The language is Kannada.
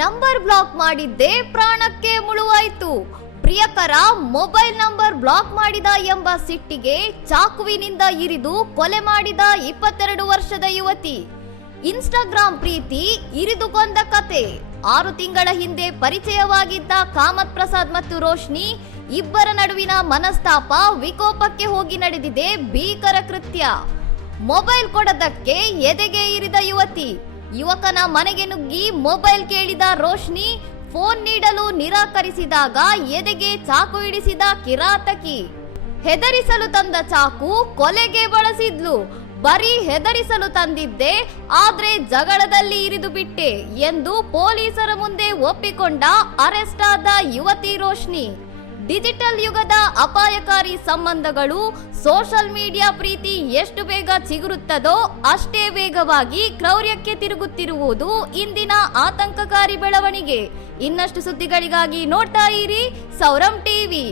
ನಂಬರ್ ಬ್ಲಾಕ್ ಮಾಡಿದ್ದೇ ಪ್ರಾಣಕ್ಕೆ ಮುಳುವಾಯಿತು. ಪ್ರಿಯಕರ ಮೊಬೈಲ್ ನಂಬರ್ ಬ್ಲಾಕ್ ಮಾಡಿದ ಎಂಬ ಸಿಟ್ಟಿಗೆ ಚಾಕುವಿನಿಂದ ಇರಿದು ಕೊಲೆ ಮಾಡಿದ 22 ವರ್ಷದ ಯುವತಿ. ಇನ್ಸ್ಟಾಗ್ರಾಂ ಪ್ರೀತಿ ಇರಿದು ಕೊಂದ ಕತೆ. 6 ತಿಂಗಳ ಹಿಂದೆ ಪರಿಚಯವಾಗಿದ್ದ ಕಾಮತ್ ಪ್ರಸಾದ್ ಮತ್ತು ರೋಶ್ನಿ ಇಬ್ಬರ ನಡುವಿನ ಮನಸ್ತಾಪ ವಿಕೋಪಕ್ಕೆ ಹೋಗಿ ನಡೆದಿದೆ ಭೀಕರ ಕೃತ್ಯ. ಮೊಬೈಲ್ ಕೊಡದಕ್ಕೆ ಎದೆಗೆ ಇರಿದ ಯುವತಿ. ಯುವಕನ ಮನೆಗೆ ನುಗ್ಗಿ ಮೊಬೈಲ್ ಕೇಳಿದ ರೋಶ್ನಿ ಫೋನ್ ನೀಡಲು ನಿರಾಕರಿಸಿದಾಗ ಎದೆಗೆ ಚಾಕು ಇಡಿಸಿದ ಕಿರಾತಕಿ. ಹೆದರಿಸಲು ತಂದ ಚಾಕು ಕೊಲೆಗೆ ಬಳಸಿದ್ಲು. ಬರೀ ಹೆದರಿಸಲು ತಂದಿದ್ದೆ, ಆದ್ರೆ ಜಗಳದಲ್ಲಿ ಇರಿದು ಬಿಟ್ಟೆ ಎಂದು ಪೊಲೀಸರ ಮುಂದೆ ಒಪ್ಪಿಕೊಂಡ ಅರೆಸ್ಟ್ ಆದ ಯುವತಿ ರೋಶ್ನಿ. ಡಿಜಿಟಲ್ ಯುಗದ ಅಪಾಯಕಾರಿ ಸಂಬಂಧಗಳು, ಸೋಷಿಯಲ್ ಮೀಡಿಯಾ ಪ್ರೀತಿ ಎಷ್ಟು ಬೇಗ ಚಿಗುರುತ್ತದೋ ಅಷ್ಟೇ ವೇಗವಾಗಿ ಕ್ರೌರ್ಯಕ್ಕೆ ತಿರುಗುತ್ತಿರುವುದು ಇಂದಿನ ಆತಂಕಕಾರಿ ಬೆಳವಣಿಗೆ. ಇನ್ನಷ್ಟು ಸುದ್ದಿಗಳಿಗಾಗಿ ನೋಡ್ತಾ ಇರಿ ಸೌರಂ ಟಿವಿ.